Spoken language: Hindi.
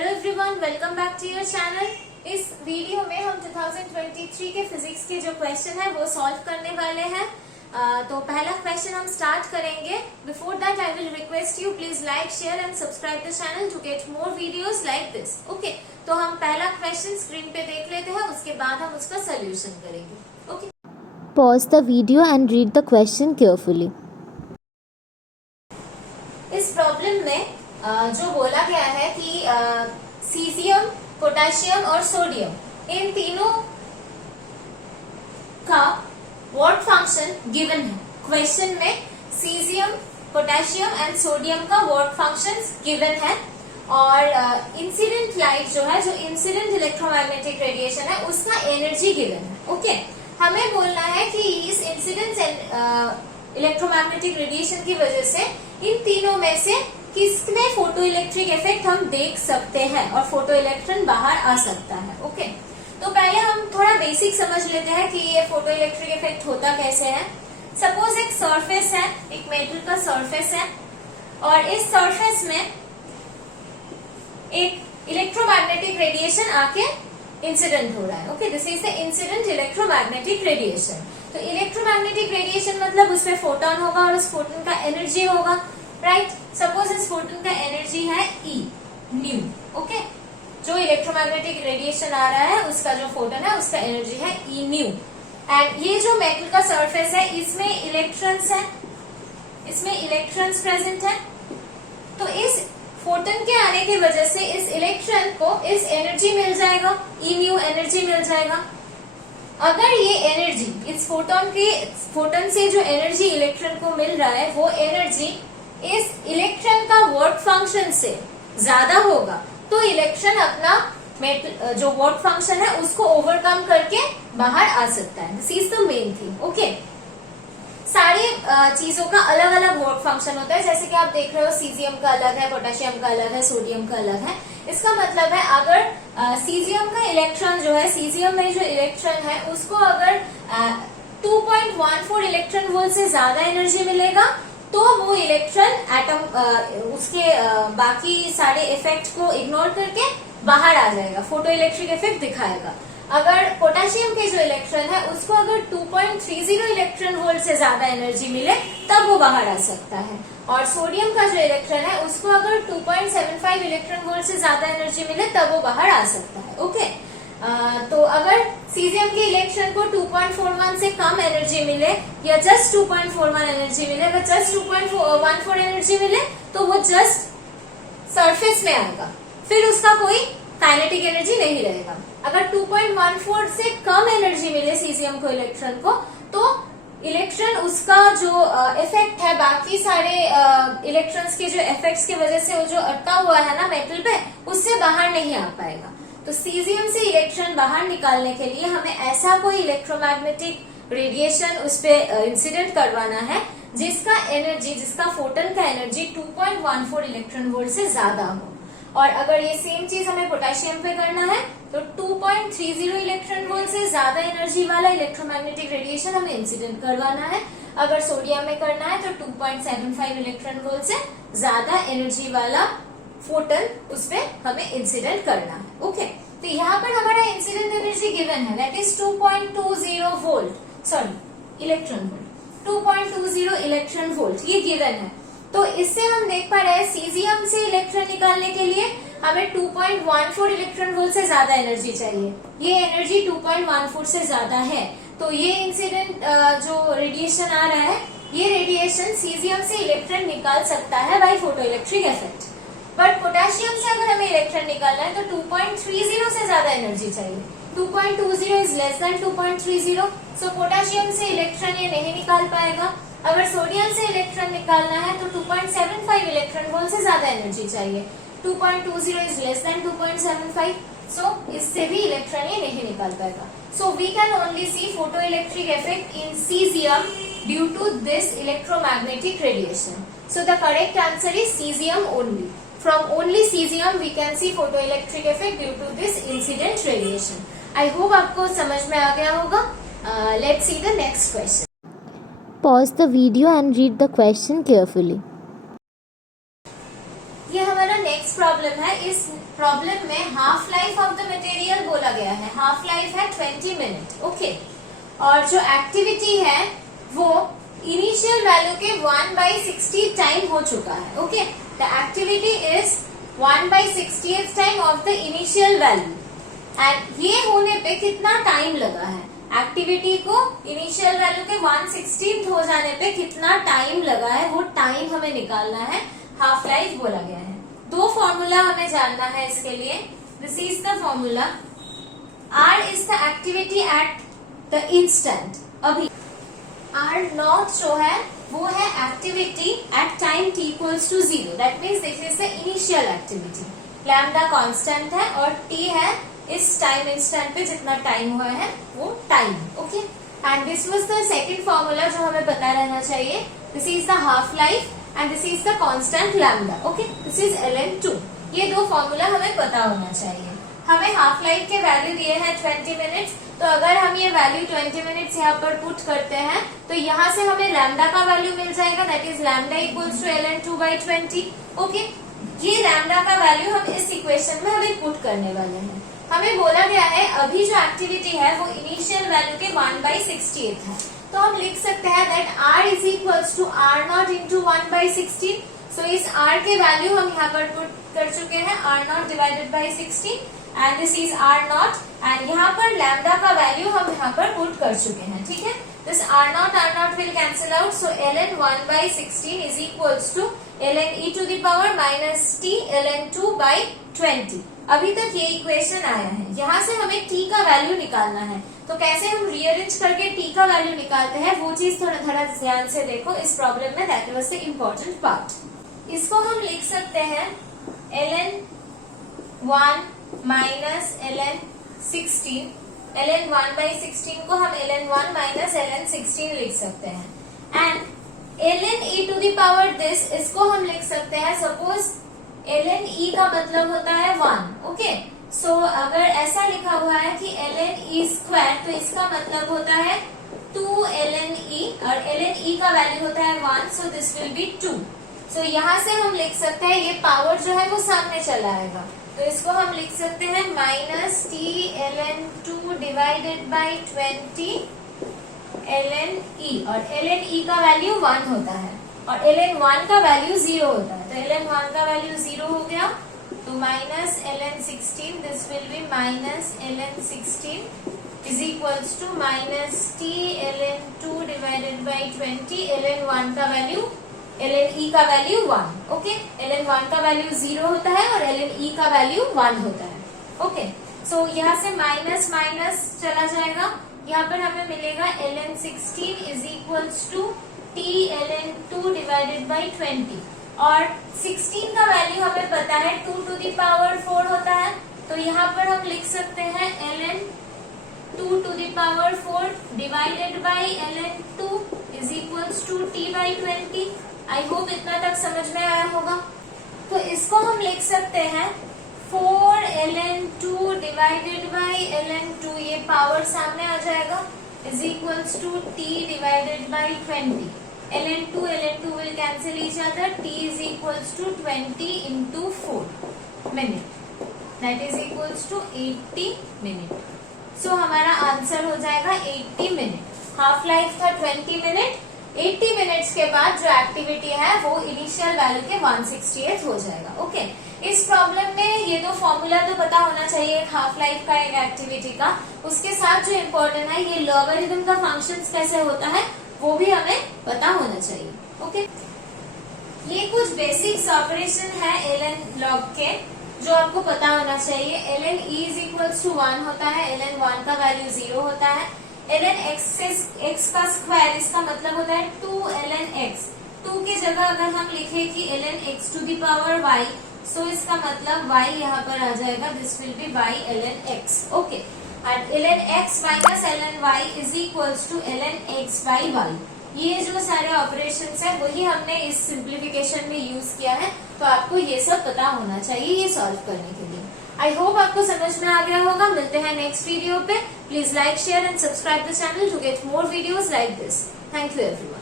Hello everyone, welcome back to your channel. इस वीडियो में हम 2023 के फिजिक्स के जो क्वेश्चन है वो सॉल्व करने वाले हैं। तो पहला क्वेश्चन हम स्टार्ट करेंगे। Before that I will request you please like, share and subscribe the channel to get more videos like this. Okay, तो हम पहला क्वेश्चन स्क्रीन पे देख लेते हैं, उसके बाद हम उसका सोल्यूशन करेंगे। Okay, Pause the video and read the question carefully. इस प्रॉब्लम में जो बोला गया है कि सीजियम, पोटेशियम और सोडियम इन तीनों का व्हाट फंक्शन गिवन है। क्वेश्चन में सीजियम, पोटेशियम एंड सोडियम का व्हाट फंक्शंस गिवन है और इंसिडेंट लाइट जो है, जो इंसिडेंट इलेक्ट्रोमैग्नेटिक रेडिएशन है, उसका एनर्जी गिवन है। ओके, हमें बोलना है कि इस इंसिडेंट इलेक्ट्रोमैग्नेटिक रेडिएशन की वजह से इन तीनों में से किसमें फोटो इलेक्ट्रिक इफेक्ट हम देख सकते हैं और फोटो इलेक्ट्रॉन बाहर आ सकता है। ओके, तो पहले हम थोड़ा बेसिक समझ लेते हैं कि ये फोटो इलेक्ट्रिक इफेक्ट होता कैसे है। सपोज एक सरफेस है, एक मेटल का सरफेस है और इस सरफेस में एक इलेक्ट्रोमैग्नेटिक रेडिएशन आके इंसिडेंट हो रहा है। Okay, this is the incident electromagnetic radiation. तो इलेक्ट्रोमैग्नेटिक रेडिएशन मतलब उसमें फोटोन होगा और उस फोटोन का एनर्जी होगा, राइट। सपोज इस फोटोन का एनर्जी है E न्यू। ओके, जो इलेक्ट्रोमैग्नेटिक रेडिएशन आ रहा है उसका जो फोटोन है उसका एनर्जी है E न्यू। एंड ये जो मेटल का सरफेस है इसमें इलेक्ट्रॉन्स है, इसमें इलेक्ट्रॉन्स प्रेजेंट है। तो इस फोटोन के आने की वजह से इस इलेक्ट्रॉन को इस एनर्जी मिल जाएगा, E न्यू एनर्जी मिल जाएगा। अगर ये एनर्जी इस फोटोन से जो एनर्जी इलेक्ट्रॉन को मिल रहा है वो एनर्जी इस इलेक्ट्रॉन का वर्क फंक्शन से ज्यादा होगा तो इलेक्ट्रॉन अपना जो वर्क फंक्शन है उसको ओवरकम करके बाहर आ सकता है। This is the main thing. Okay, सारी चीजों का अलग अलग वर्क फंक्शन होता है। जैसे कि आप देख रहे हो सीजियम का अलग है, पोटेशियम का अलग है, सोडियम का अलग है। इसका मतलब है अगर सीजियम का इलेक्ट्रॉन जो है, सीजियम में जो इलेक्ट्रॉन है उसको अगर 2.14 इलेक्ट्रॉन वोल्ट से ज्यादा एनर्जी मिलेगा तो वो इलेक्ट्रॉन एटम उसके बाकी सारे इफेक्ट को इग्नोर करके बाहर आ जाएगा, फोटो इलेक्ट्रिक इफेक्ट दिखाएगा। अगर पोटेशियम के जो इलेक्ट्रॉन है उसको अगर 2.30 इलेक्ट्रॉन वोल्ट से ज्यादा एनर्जी मिले तब वो बाहर आ सकता है। और सोडियम का जो इलेक्ट्रॉन है उसको अगर 2.75 इलेक्ट्रॉन वोल्ट से ज्यादा एनर्जी मिले तब वो बाहर आ सकता है। ओके, तो अगर सीजियम के इलेक्ट्रॉन को 2.41 से कम एनर्जी मिले या जस्ट 2.41 एनर्जी मिले, अगर जस्ट 2.14 एनर्जी मिले तो वो जस्ट सरफेस में आएगा, फिर उसका कोई काइनेटिक एनर्जी नहीं रहेगा। अगर 2.14 से कम एनर्जी मिले सीजियम को इलेक्ट्रॉन को तो इलेक्ट्रॉन उसका जो इफेक्ट है बाकी सारे इलेक्ट्रॉन्स के जो इफेक्ट्स की वजह से वो जो अटका हुआ है ना मेटल पे, उससे बाहर नहीं आ पाएगा। तो सीजियम से इलेक्ट्रॉन बाहर निकालने के लिए हमें ऐसा कोई इलेक्ट्रोमैग्नेटिक रेडिएशन उस पे इंसिडेंट करवाना है जिसका एनर्जी, जिसका फोटोन का एनर्जी 2.14 इलेक्ट्रॉन वोल्ट से ज्यादा हो। और अगर ये सेम चीज हमें पोटेशियम पे करना है तो 2.30 इलेक्ट्रॉन वोल्ट से ज्यादा एनर्जी वाला इलेक्ट्रोमैग्नेटिक रेडिएशन हमें इंसिडेंट करवाना है। अगर सोडियम में करना है तो 2.75 इलेक्ट्रॉन वोल्ट से ज्यादा एनर्जी वाला फोटोन उस पे हमें इंसिडेंट करना है। ओके, तो यहाँ पर हमारा इंसिडेंट एनर्जी गिवन है, that is 2.20 volt, sorry electron volt, 2.20 electron volt ये गिवन है। तो इससे हम देख पा रहे हैं सीजियम से इलेक्ट्रॉन निकालने के लिए हमें 2.14 इलेक्ट्रॉन वोल्ट से ज्यादा एनर्जी चाहिए। ये एनर्जी 2.14 से ज्यादा है, तो ये इंसिडेंट जो रेडिएशन आ रहा है, ये रेडिएशन सीजियम से इलेक्ट्रॉन निकाल सकता है by photo electric effect. But potassium से अगर हमें इलेक्ट्रॉन निकालना है तो 2.30 से ज्यादा एनर्जी चाहिए। 2.20 is less than 2.30, so potassium से इलेक्ट्रॉन ये नहीं निकाल पाएगा। अगर सोडियम से इलेक्ट्रॉन निकालना है तो 2.75 इलेक्ट्रॉन वोल्ट से ज्यादा एनर्जी चाहिए। 2.20 इज लेस देन 2.75, सो इससे भी इलेक्ट्रॉन ये नहीं निकाल पाएगा। So we can only see photo electric effect in caesium due to this electromagnetic radiation. So the correct answer is caesium only. From only cesium we can see photoelectric effect due to this incident radiation. I hope आपको समझ में आ गया होगा। Let's see the next question. Pause the video and read the question carefully. ये हमारा नेक्स्ट नेक्स्ट प्रॉब्लम है, इस प्रॉब्लम में half life of the material बोला गया है, हाफ लाइफ है 20 मिनट, ओके। और जो एक्टिविटी है वो इनिशियल वैल्यू के 1/60 टाइम हो चुका है, okay. The activity is 1/60th time of the initial value, and ये होने पे कितना टाइम लगा है, एक्टिविटी को इनिशियल वैल्यू के 1/60th हो जाने पे कितना टाइम लगा है, वो टाइम हमें निकालना है, हाफ लाइफ बोला गया है। दो फॉर्मूला हमें जानना है इसके लिए। This is the formula, R is the activity at the instant, अभी। आर नॉट जो है वो है activity at time t equals to 0, that means this is the initial activity. Lambda constant है और t है इस टाइम इंस्टेंट पे जितना टाइम हुआ है वो time, okay. And this was the second formula जो हमें पता रहना चाहिए, this is the half life and this is the constant lambda, okay. This is ln2। ये दो फॉर्मूला हमें पता होना चाहिए। हमें हाफ लाइफ के वैल्यू दिए हैं 20 मिनट्स, तो अगर हम ये वैल्यू 20 मिनट्स यहाँ पर पुट करते हैं तो यहाँ से हमें लैम्डा का वैल्यू मिल जाएगा, that is lambda equals to ln2/20, okay. ये लैम्डा का वैल्यू हम इस इक्वेशन में अभी पुट करने वाले हैं। हमें बोला गया है अभी जो एक्टिविटी है वो इनिशियल वैल्यू के 1/60th है, तो हम लिख सकते हैं that r is equals to r naught into 1/60। So इस r के वैल्यू हम यहाँ पर पुट कर चुके हैं, r not divided by 60, and this is r not, and यहाँ पर लैम्डा का वैल्यू हम यहाँ पर पुट कर चुके हैं, ठीक है। This r naught will cancel out, so ln 1/16 is equals to ln e to the power minus t ln 2/20। अभी तक ये इक्वेशन आया है, यहाँ से हमें t का वैल्यू निकालना है, तो कैसे हम रीअरेंज करके t का वैल्यू निकालते हैं वो चीज थोड़ा ध्यान से देखो इस प्रॉब्लम में, that was the important part. इसको हम लिख सकते हैं ln1 माइनस ln16, ln 1/16 को हम ln1 माइनस ln16 लिख सकते हैं, and ln e to the power this, इसको हम लिख सकते हैं, सपोज ln e का मतलब होता है 1, ओके। सो अगर ऐसा लिखा हुआ है कि ln e स्क्वायर, तो इसका मतलब होता है 2 ln e, और ln e का वैल्यू होता है 1, सो दिस विल बी 2। सो यहाँ से हम लिख सकते हैं, ये पावर जो है वो सामने चला आएगा, तो इसको हम लिख सकते हैं minus t ln 2 divided by 20 ln e, और ln e का वैल्यू 1 होता है और ln 1 का वैल्यू 0 होता है, तो ln 1 का वैल्यू 0 हो गया, तो minus ln 16, this will be minus ln 16 is equals to minus t ln 2 divided by 20 ln 1 का वैल्यू, ln e का वैल्यू 1, ओके। ln 1 का वैल्यू 0 होता है और ln e का वैल्यू 1 होता है, ओके। सो यहाँ से माइनस माइनस चला जाएगा, यहाँ पर हमें मिलेगा ln 16 is equals to t ln 2 divided by 20, और 16 का वैल्यू हमें पता है 2 टू द पावर 4 होता है, तो यहाँ पर हम लिख सकते हैं ln 2 to the power 4 divided by ln 2 is equals to t/20। I hope इतना तक समझ में आया होगा। तो इसको हम लिख सकते हैं 4 ln 2 डिवाइडेड बाई ln 2, ये पावर सामने आ जाएगा, is equals to t divided by 20। ln 2 will cancel each other, t is equals to 20 into 4 minute, that is equals to 80 minute। So हमारा आंसर हो जाएगा 80 मिनट। हाफ लाइफ था 20 मिनट, 80 मिनट्स के बाद जो एक्टिविटी है वो इनिशियल वैल्यू के 1/60th हो जाएगा, ओके। इस प्रॉब्लम में ये दो फॉर्मूला तो पता होना चाहिए, एक हाफ लाइफ का एक एक्टिविटी का, उसके साथ जो इम्पोर्टेंट है ये लॉगरिथम का फंक्शंस कैसे होता है वो भी हमें पता होना चाहिए, ओके। ये कुछ बेसिक्स ऑपरेशन है ln log के जो आपको पता होना चाहिए। ln e is equals to 1 होता है, ln 1 का वैल्यू 0 होता है, ln x का स्क्वायर, इसका मतलब होता है 2 ln x। 2 की जगह अगर हम लिखे कि ln x to the power y, so इसका मतलब y यहाँ पर आ जाएगा, this will be y ln x, okay. And ln x minus ln y is equals to ln x by y। ये जो सारे ऑपरेशंस है वही हमने इस सिंप्लीफिकेशन में यूज किया है, तो आपको ये सब पता होना चाहिए ये सॉल्व करने के लिए। आई होप आपको समझ में आ गया होगा। मिलते हैं नेक्स्ट वीडियो पे। Please like, share and subscribe the channel to get more videos like this. Thank you everyone.